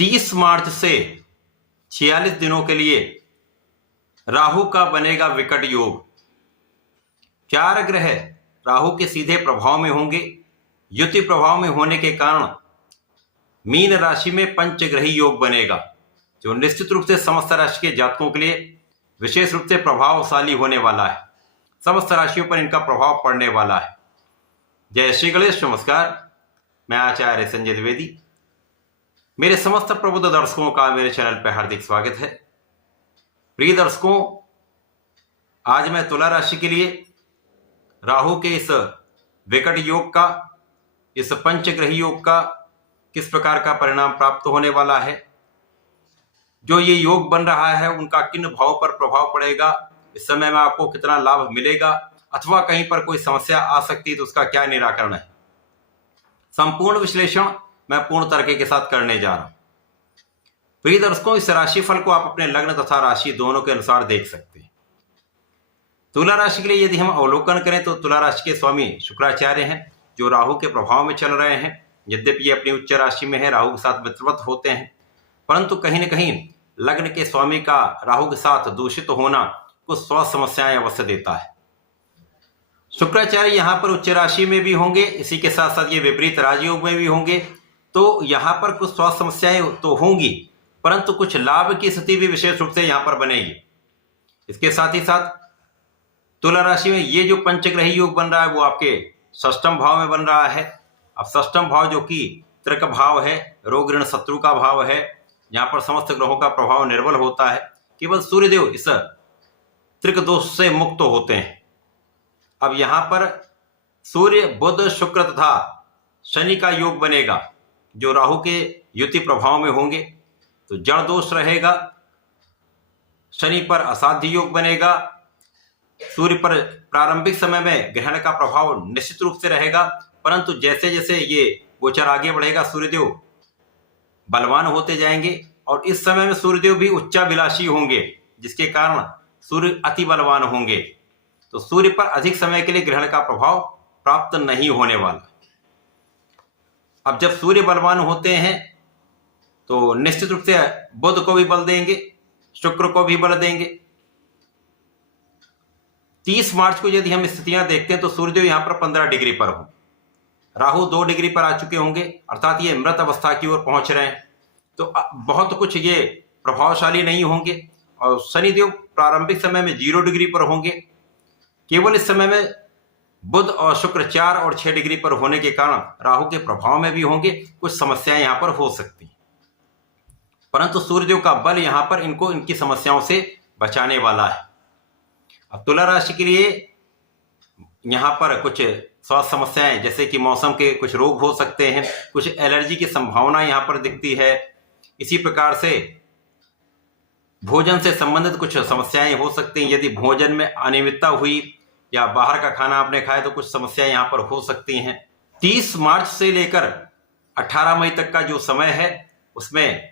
30 मार्च से 46 दिनों के लिए राहु का बनेगा विकट योग। 4 ग्रह राहु के सीधे प्रभाव में होंगे। युति प्रभाव में होने के कारण मीन राशि में पंचग्रही योग बनेगा, जो निश्चित रूप से समस्त राशि के जातकों के लिए विशेष रूप से प्रभावशाली होने वाला है। समस्त राशियों पर इनका प्रभाव पड़ने वाला है। जय श्री गणेश। नमस्कार, मैं आचार्य संजय द्विवेदी। मेरे समस्त प्रबुद्ध दर्शकों का मेरे चैनल पर हार्दिक स्वागत है। प्रिय दर्शकों, आज मैं तुला राशि के लिए राहु के इस विकट योग का, इस पंचग्रही योग का किस प्रकार का परिणाम प्राप्त होने वाला है, जो ये योग बन रहा है उनका किन भाव पर प्रभाव पड़ेगा, इस समय में आपको कितना लाभ मिलेगा अथवा कहीं पर कोई समस्या आ सकती है तो उसका क्या निराकरण है, संपूर्ण विश्लेषण मैं पूर्ण तरीके के साथ करने जा रहा हूं। प्रिय दर्शकों, इस राशिफल को आप अपने लग्न तथा राशि दोनों के अनुसार देख सकते हैं। तुला राशि के लिए यदि हम अवलोकन करें तो तुला राशि के स्वामी शुक्राचार्य हैं, जो राहु के प्रभाव में चल रहे हैं। यद्यपि ये अपनी उच्च राशि में है, राहु के साथ मित्रवत होते हैं, परंतु कहीं न कहीं लग्न के स्वामी का राहु के साथ दूषित होना कुछ स्वास्थ्य समस्याएं अवश्य देता है। शुक्राचार्य यहाँ पर उच्च राशि में भी होंगे, इसी के साथ साथ ये विपरीत राजयोग में भी होंगे, तो यहाँ पर कुछ स्वास्थ्य समस्याएं तो होंगी, परंतु कुछ लाभ की स्थिति भी विशेष रूप से यहाँ पर बनेगी। इसके साथ ही साथ तुला राशि में ये जो पंचग्रही योग बन रहा है वो आपके षष्ठम भाव में बन रहा है। अब षष्ठम भाव जो कि त्रिक भाव है, रोग ऋण शत्रु का भाव है, यहाँ पर समस्त ग्रहों का प्रभाव निर्बल होता है। केवल सूर्यदेव इस त्रिक दोष से मुक्त होते हैं। अब यहाँ पर सूर्य, बुध, शुक्र तथा शनि का योग बनेगा, जो राहु के युति प्रभाव में होंगे, तो जड़ दोष रहेगा। शनि पर असाध्य योग बनेगा। सूर्य पर प्रारंभिक समय में ग्रहण का प्रभाव निश्चित रूप से रहेगा, परंतु जैसे जैसे ये गोचर आगे बढ़ेगा सूर्यदेव बलवान होते जाएंगे और इस समय में सूर्यदेव भी उच्चाभिलाषी होंगे, जिसके कारण सूर्य अति बलवान होंगे। तो सूर्य पर अधिक समय के लिए ग्रहण का प्रभाव प्राप्त नहीं होने वाला। अब जब सूर्य बलवान होते हैं तो निश्चित रूप से बुध को भी बल देंगे, शुक्र को भी बल देंगे। 30 मार्च को यदि हम स्थितियां देखते हैं तो सूर्यदेव यहां पर 15 डिग्री पर हो, राहु 2 डिग्री पर आ चुके होंगे, अर्थात ये मृत अवस्था की ओर पहुंच रहे हैं, तो बहुत कुछ ये प्रभावशाली नहीं होंगे। और शनिदेव प्रारंभिक समय में 0 डिग्री पर होंगे। केवल इस समय में बुध और शुक्र 4 और 6 डिग्री पर होने के कारण राहु के प्रभाव में भी होंगे, कुछ समस्याएं यहां पर हो सकती हैं, परंतु सूर्यदेव का बल यहां पर इनको इनकी समस्याओं से बचाने वाला है। अब तुला राशि के लिए यहां पर कुछ स्वास्थ्य समस्याएं, जैसे कि मौसम के कुछ रोग हो सकते हैं, कुछ एलर्जी की संभावना यहां पर दिखती है। इसी प्रकार से भोजन से संबंधित कुछ समस्याएं हो सकती हैं। यदि भोजन में अनियमितता हुई या बाहर का खाना आपने खाया तो कुछ समस्याएं यहां पर हो सकती हैं। 30 मार्च से लेकर 18 मई तक का जो समय है, उसमें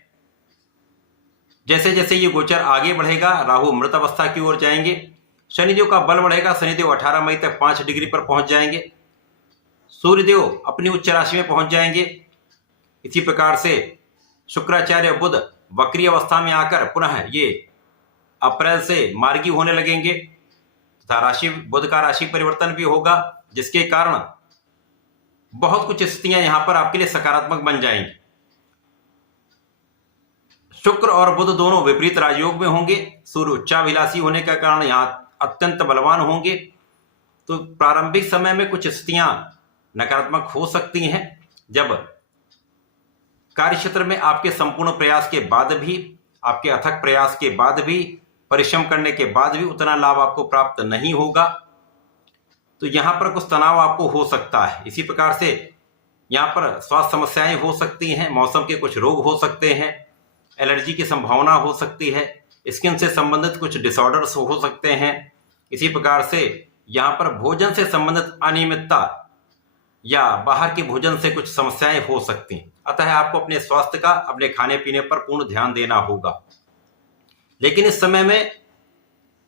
जैसे जैसे ये गोचर आगे बढ़ेगा राहु मृत अवस्था की ओर जाएंगे, शनिदेव का बल बढ़ेगा, शनिदेव 18 मई तक 5 डिग्री पर पहुंच जाएंगे, सूर्यदेव अपनी उच्च राशि में पहुंच जाएंगे। इसी प्रकार से शुक्राचार्य बुध वक्री अवस्था में आकर पुनः ये अप्रैल से मार्गी होने लगेंगे तथा राशि बुध का राशि परिवर्तन भी होगा, जिसके कारण बहुत कुछ स्थितियां यहां पर आपके लिए सकारात्मक बन जाएंगी। शुक्र और बुध दोनों विपरीत राजयोग में होंगे। सूर्य उच्चाभिलाषी होने के कारण यहां अत्यंत बलवान होंगे, तो प्रारंभिक समय में कुछ स्थितियां नकारात्मक हो सकती हैं। जब कार्य क्षेत्र में आपके संपूर्ण प्रयास के बाद भी, आपके अथक प्रयास के बाद भी, परिश्रम करने के बाद भी उतना लाभ आपको प्राप्त नहीं होगा, तो यहां पर कुछ तनाव आपको हो सकता है। इसी प्रकार से यहां पर स्वास्थ्य समस्याएं हो सकती हैं, मौसम के कुछ रोग हो सकते हैं, एलर्जी की संभावना हो सकती है, स्किन से संबंधित कुछ डिसऑर्डर्स हो सकते हैं। इसी प्रकार से यहाँ पर भोजन से संबंधित अनियमितता या बाहर के भोजन से कुछ समस्याएं हो सकती हैं। अतः आपको अपने स्वास्थ्य का, अपने खाने पीने पर पूर्ण ध्यान देना होगा। लेकिन इस समय में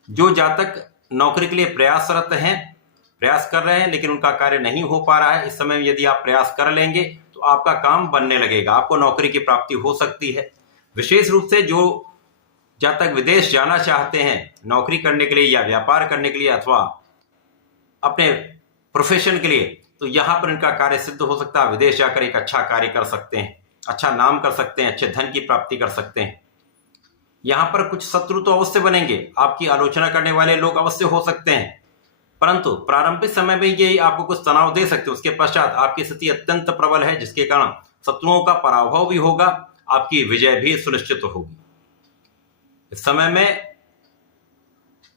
जो जातक नौकरी के लिए प्रयासरत हैं, प्रयास कर रहे हैं, लेकिन उनका कार्य नहीं हो पा रहा है, इस समय में यदि आप प्रयास कर लेंगे तो तो आपका काम बनने लगेगा, आपको नौकरी की प्राप्ति हो सकती है। विशेष रूप से जो जहाँ तक विदेश जाना चाहते हैं नौकरी करने के लिए या व्यापार करने के लिए अथवा अपने प्रोफेशन के लिए, तो यहाँ पर इनका कार्य सिद्ध हो सकता है। विदेश जाकर एक अच्छा कार्य कर सकते हैं, अच्छा नाम कर सकते हैं, अच्छे धन की प्राप्ति कर सकते हैं। यहाँ पर कुछ शत्रु तो अवश्य बनेंगे, आपकी आलोचना करने वाले लोग अवश्य हो सकते हैं, परंतु प्रारंभिक समय में ये आपको कुछ तनाव दे सकते हैं। उसके पश्चात आपकी स्थिति अत्यंत प्रबल है, जिसके कारण शत्रुओं का पराभव भी होगा, आपकी विजय भी सुनिश्चित होगी। इस समय में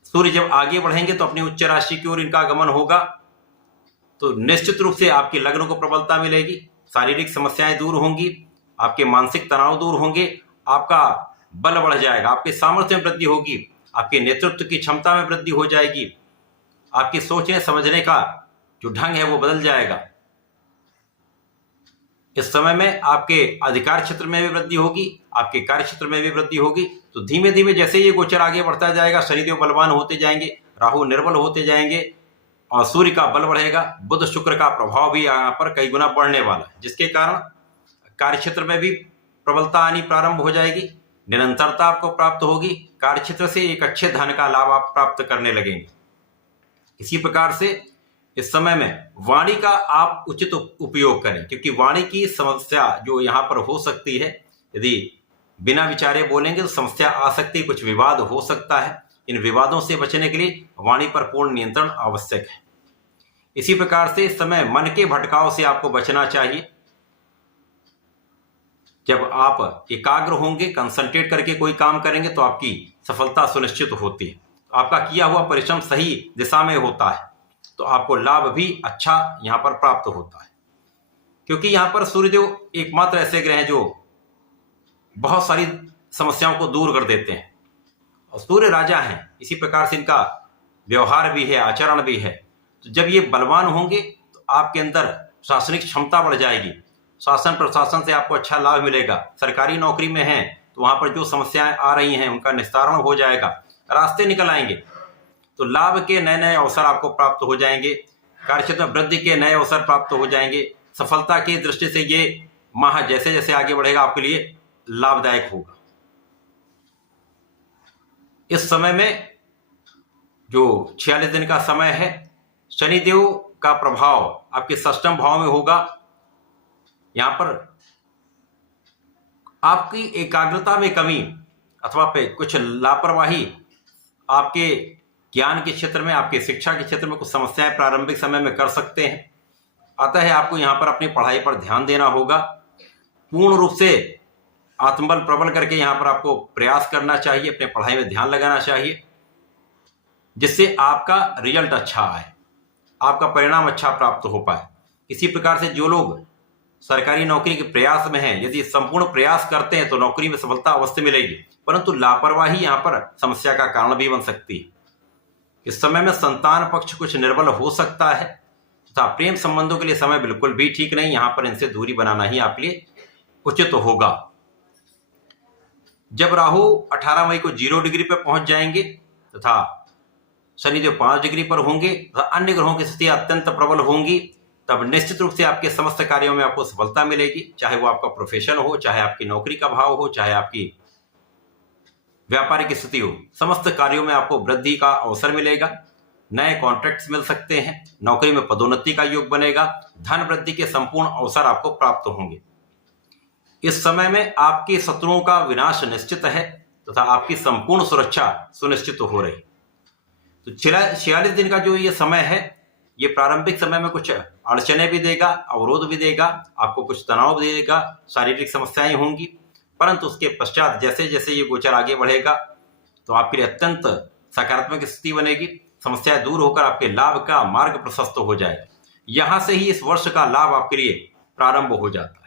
सूर्य जब आगे बढ़ेंगे तो अपनी उच्च राशि की ओर इनका आगमन होगा, तो निश्चित रूप से आपकी लग्न को प्रबलता मिलेगी, शारीरिक समस्याएं दूर होंगी, आपके मानसिक तनाव दूर होंगे, आपका बल बढ़ जाएगा, आपके सामर्थ्य में वृद्धि होगी, आपके नेतृत्व की क्षमता में वृद्धि हो जाएगी, आपकी सोचने समझने का जो ढंग है वो बदल जाएगा। इस समय में आपके अधिकार क्षेत्र में भी वृद्धि होगी, आपके कार्य क्षेत्र में भी वृद्धि होगी। तो धीमे धीमे जैसे ये गोचर आगे बढ़ता जाएगा, शनिदेव बलवान होते जाएंगे, राहु निर्बल होते जाएंगे और सूर्य का बल बढ़ेगा। बुध शुक्र का प्रभाव भी यहाँ पर कई गुना बढ़ने वाला है, जिसके कारण कार्य क्षेत्र में भी प्रबलता आनी प्रारंभ हो जाएगी, निरंतरता आपको प्राप्त होगी, कार्य क्षेत्र से एक अच्छे धन का लाभ आप प्राप्त करने लगेंगे। इसी प्रकार से इस समय में वाणी का आप उचित उपयोग करें, क्योंकि वाणी की समस्या जो यहाँ पर हो सकती है, यदि बिना विचारे बोलेंगे तो समस्या आ सकती है, कुछ विवाद हो सकता है। इन विवादों से बचने के लिए वाणी पर पूर्ण नियंत्रण आवश्यक है। इसी प्रकार से इस समय मन के भटकाव से आपको बचना चाहिए। जब आप एकाग्र होंगे, कंसंट्रेट करके कोई काम करेंगे तो आपकी सफलता सुनिश्चित होती है, आपका किया हुआ परिश्रम सही दिशा में होता है, तो आपको लाभ भी अच्छा यहाँ पर प्राप्त होता है। क्योंकि यहाँ पर सूर्यदेव एकमात्र ऐसे ग्रह हैं जो बहुत सारी समस्याओं को दूर कर देते हैं, और सूर्य राजा हैं, इसी प्रकार से इनका व्यवहार भी है, आचरण भी है। तो जब ये बलवान होंगे तो आपके अंदर शासनिक क्षमता बढ़ जाएगी, शासन प्रशासन से आपको अच्छा लाभ मिलेगा। सरकारी नौकरी में हैं तो वहाँ पर जो समस्याएं आ रही हैं उनका निस्तारण हो जाएगा, रास्ते निकल आएंगे, तो लाभ के नए नए अवसर आपको प्राप्त हो जाएंगे, कार्यक्षेत्र में वृद्धि के नए अवसर प्राप्त हो जाएंगे। सफलता की दृष्टि से ये माह जैसे जैसे आगे बढ़ेगा आपके लिए लाभदायक होगा। इस समय में जो 46 दिन का समय है, शनिदेव का प्रभाव आपके षष्ठम भाव में होगा। यहां पर आपकी एकाग्रता में कमी अथवा पे कुछ लापरवाही, आपके ज्ञान के क्षेत्र में, आपके शिक्षा के क्षेत्र में कुछ समस्याएं प्रारंभिक समय में कर सकते हैं। अतः आपको यहाँ पर अपनी पढ़ाई पर ध्यान देना होगा, पूर्ण रूप से आत्मबल प्रबल करके यहाँ पर आपको प्रयास करना चाहिए, अपने पढ़ाई में ध्यान लगाना चाहिए, जिससे आपका रिजल्ट अच्छा आए, आपका परिणाम अच्छा प्राप्त हो पाए। इसी प्रकार से जो लोग सरकारी नौकरी के प्रयास में हैं, यदि संपूर्ण प्रयास करते हैं तो नौकरी में सफलता अवश्य मिलेगी, परंतु लापरवाही यहाँ पर समस्या का कारण भी बन सकती है। इस समय में संतान पक्ष कुछ निर्बल हो सकता है तथा प्रेम संबंधों के लिए समय बिल्कुल भी ठीक नहीं, यहाँ पर इनसे दूरी बनाना ही आपके लिए उचित होगा। जब राहु 18 मई को 0 डिग्री पर पहुंच जाएंगे तथा शनिदेव 5 डिग्री पर होंगे तथा अन्य ग्रहों की स्थिति अत्यंत प्रबल होंगी, तब निश्चित रूप से आपके समस्त कार्यों में आपको सफलता मिलेगी, चाहे वो आपका प्रोफेशन हो, चाहे आपकी नौकरी का भाव हो, चाहे आपकी व्यापारिक स्थिति हो। समस्त कार्यों में आपको वृद्धि का अवसर मिलेगा, नए कॉन्ट्रैक्ट्स मिल सकते हैं, नौकरी में पदोन्नति का योग बनेगा, धन वृद्धि के संपूर्ण अवसर आपको प्राप्त होंगे। इस समय में आपके शत्रुओं का विनाश निश्चित है तथा आपकी संपूर्ण सुरक्षा सुनिश्चित हो रही। तो 46 दिन का जो ये समय है, ये प्रारंभिक समय में कुछ अड़चने भी देगा, अवरोध भी देगा, आपको कुछ तनाव भी देगा, शारीरिक समस्याएं होंगी, परंतु उसके पश्चात जैसे जैसे ये गोचर आगे बढ़ेगा तो आपके लिए अत्यंत सकारात्मक स्थिति बनेगी, समस्याएं दूर होकर आपके लाभ का मार्ग प्रशस्त हो जाएगा। यहां से ही इस वर्ष का लाभ आपके लिए प्रारंभ हो जाता है।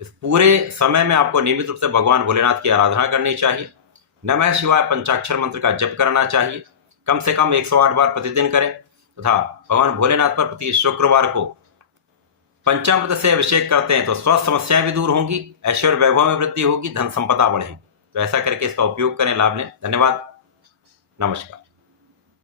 इस पूरे समय में आपको नियमित रूप से भगवान भोलेनाथ की आराधना करनी चाहिए, नमः शिवाय पंचाक्षर मंत्र का जप करना चाहिए, कम से कम 108 बार प्रतिदिन करें तथा भगवान भोलेनाथ पर प्रति शुक्रवार को पंचामृत से अभिषेक करते हैं तो स्वास्थ्य समस्याएं भी दूर होंगी, ऐश्वर्य वैभव में वृद्धि होगी, धन संपदा बढ़ेगी। तो ऐसा करके इसका उपयोग करें, लाभ लें। धन्यवाद, नमस्कार।